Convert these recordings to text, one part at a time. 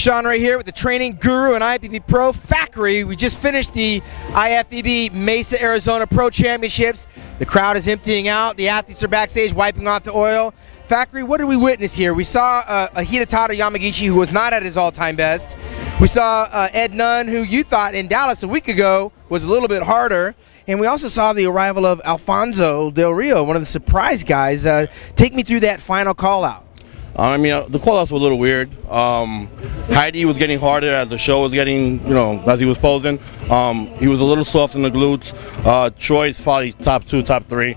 Sean right here with the training guru and IFBB Pro Factory. We just finished the IFBB Mesa Arizona Pro Championships. The crowd is emptying out. The athletes are backstage wiping off the oil. Factory, what did we witness here? We saw a Hidetada Yamagichi who was not at his all-time best. We saw Ed Nunn, who you thought in Dallas a week ago was a little bit harder. And we also saw the arrival of Alfonso Del Rio, one of the surprise guys. Take me through that final call-out. I mean, the call-outs were a little weird. Heidi was getting harder as the show was getting, as he was posing. He was a little soft in the glutes. Troy's probably top 2, top 3.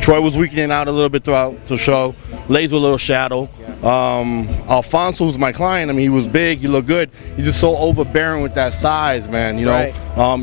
Troy was weakening out a little bit throughout the show. Legs were a little shadow. Alfonso, who's my client, I mean, he was big, he looked good. He's just so overbearing with that size, man, Right.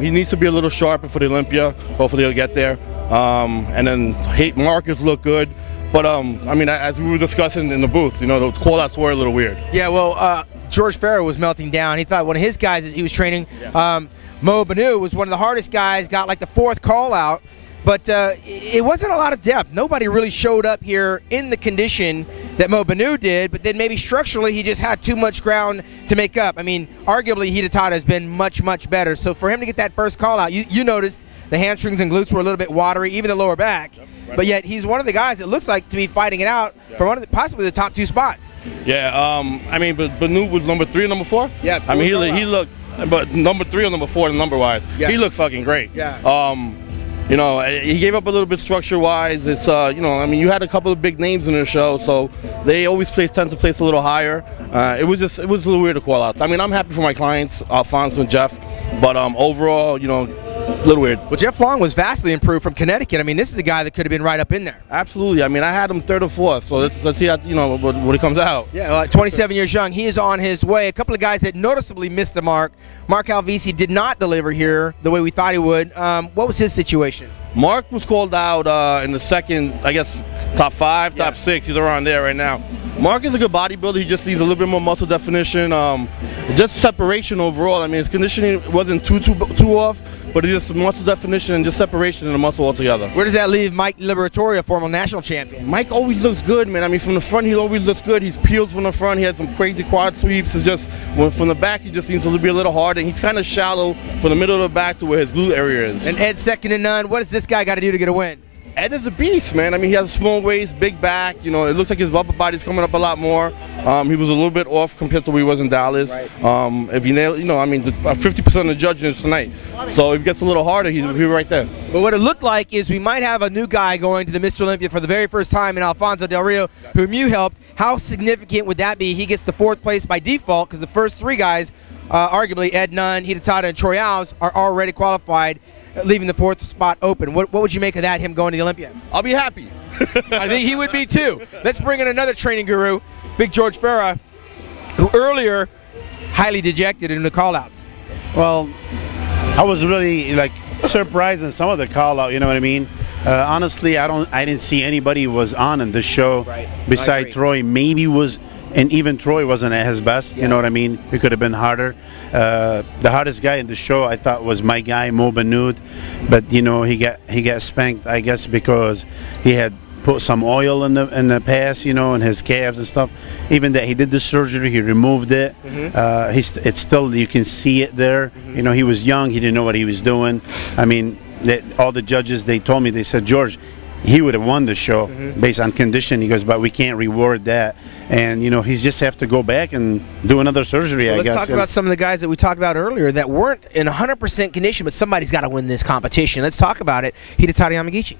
He needs to be a little sharper for the Olympia. Hopefully he'll get there. And then Marcus looked good. But, I mean, as we were discussing in the booth, those call-outs were a little weird. Yeah, well, George Farah was melting down. He thought one of his guys that he was training, Mo Banu, was one of the hardest guys, got like the 4th call-out. But it wasn't a lot of depth. Nobody really showed up here in the condition that Mo Banu did, but then maybe structurally he just had too much ground to make up. I mean, arguably Hidetada has been much, much better. So for him to get that first call-out, you noticed the hamstrings and glutes were a little bit watery, even the lower back. But yet he's one of the guys that looks like to be fighting it out for one of possibly the top 2 spots. Yeah, I mean, but Banu was number 3 or number 4? Yeah. I mean, he looked, but number 3 or number 4 number-wise, he looked fucking great. Yeah. He gave up a little bit structure-wise. It's, I mean, you had a couple of big names in their show, so they always tend to place a little higher. It was a little weird to call out. I mean, I'm happy for my clients, Alfonso and Jeff, but overall, a little weird. Well, Jeff Long was vastly improved from Connecticut. I mean, this is a guy that could have been right up in there. Absolutely. I mean, I had him 3rd or 4th, so let's see how, when he comes out. Yeah, 27 years young. He is on his way. A couple of guys that noticeably missed the mark. Mark Alvisi did not deliver here the way we thought he would. What was his situation? Mark was called out in the second, I guess, top 5, top 6. He's around there right now. Mark is a good bodybuilder. He just needs a little bit more muscle definition, just separation overall. I mean, his conditioning wasn't too off, but it's just muscle definition and just separation in the muscle altogether. Where does that leave Mike Liberatore, a former national champion? Mike always looks good, man. I mean, from the front, he always looks good. He's peeled from the front. He has some crazy quad sweeps. It's just, from the back, he just needs to be a little harder. He's kind of shallow from the middle of the back to where his glute area is. And Ed's second to none. What does this guy got to do to get a win? Ed is a beast, man. I mean, he has a small waist, big back. It looks like his upper body's coming up a lot more. He was a little bit off compared to where he was in Dallas. Right. If he nailed, I mean, 50% of the judges tonight. So if he gets a little harder, he'll be right there. But what it looked like is we might have a new guy going to the Mr. Olympia for the very first time in Alfonso Del Rio, whom you helped. How significant would that be? He gets the 4th place by default because the first 3 guys, arguably Ed Nunn, Hidetada, and Troy Alves, are already qualified, leaving the 4th spot open. What would you make of that, him going to the Olympia? I'll be happy. I think he would be too. Let's bring in another training guru, Big George Farah, who earlier highly dejected in the call-outs. Well, I was really surprised in some of the call-out. You know what I mean? Honestly, I didn't see anybody who was on in the show beside Troy. Maybe and even Troy wasn't at his best. You know what I mean? It could have been harder. The hardest guy in the show I thought was my guy Mo Banud, but he got spanked, I guess, because he had put some oil in the past, in his calves and stuff. Even that he did the surgery, he removed it. It's still, you can see it there. He was young, he didn't know what he was doing. I mean, all the judges, they told me, they said, George, he would have won the show based on condition. He goes, but we can't reward that. And, he's just have to go back and do another surgery, I guess. Let's talk about some of the guys that we talked about earlier that weren't in 100% condition, but somebody's got to win this competition. Let's talk about it. Hidetada Yamagichi.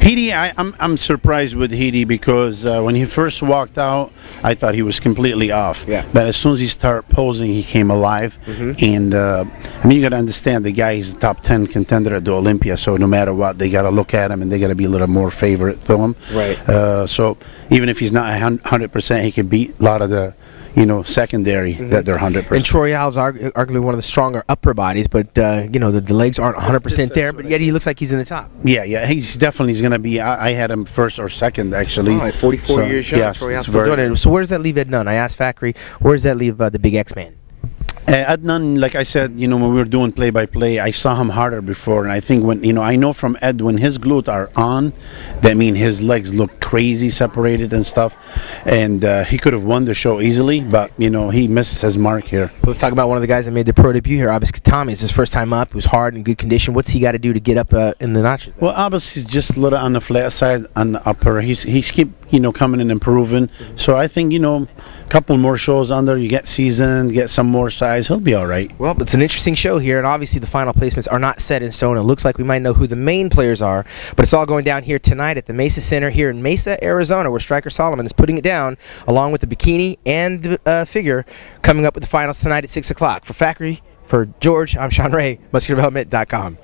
Hidi, I'm surprised with Hidi because when he first walked out, I thought he was completely off. Yeah. But as soon as he started posing, he came alive. And I mean, you got to understand the guy is a top 10 contender at the Olympia, so no matter what, they got to look at him and they got to be a little more favorite to him. Right. So even if he's not 100%, he can beat a lot of the secondary that they're 100%. And Troy Alves, arguably one of the stronger upper bodies, but the legs aren't 100% there, but yet he looks like he's in the top. Yeah, he's definitely going to be. I had him 1st or 2nd actually. All right, 44 years young. Yes, Troy Alves still doing it. So where does that leave Ed Nunn? I asked Factory, where does that leave the Big X Man? Adnan, like I said, when we were doing play-by-play, I saw him harder before, and I think when I know from Ed, when his glutes are on, that means his legs look crazy separated and stuff, and he could have won the show easily, but he missed his mark here. Let's talk about one of the guys that made the pro debut here, Abbas Katami. It's his first time up. It was hard and good condition. What's he got to do to get up in the notches? Well, Abbas is just a little on the flat side, on the upper. He's keep coming and improving. So I think a couple more shows under, you get seasoned, get some more size, he'll be all right. Well, it's an interesting show here, and obviously the final placements are not set in stone. It looks like we might know who the main players are, but it's all going down here tonight at the Mesa Center here in Mesa, Arizona, where Striker Solomon is putting it down, along with the bikini and the figure, coming up with the finals tonight at 6 o'clock. For Factory, for George, I'm Sean Ray, MuscularDevelopment.com.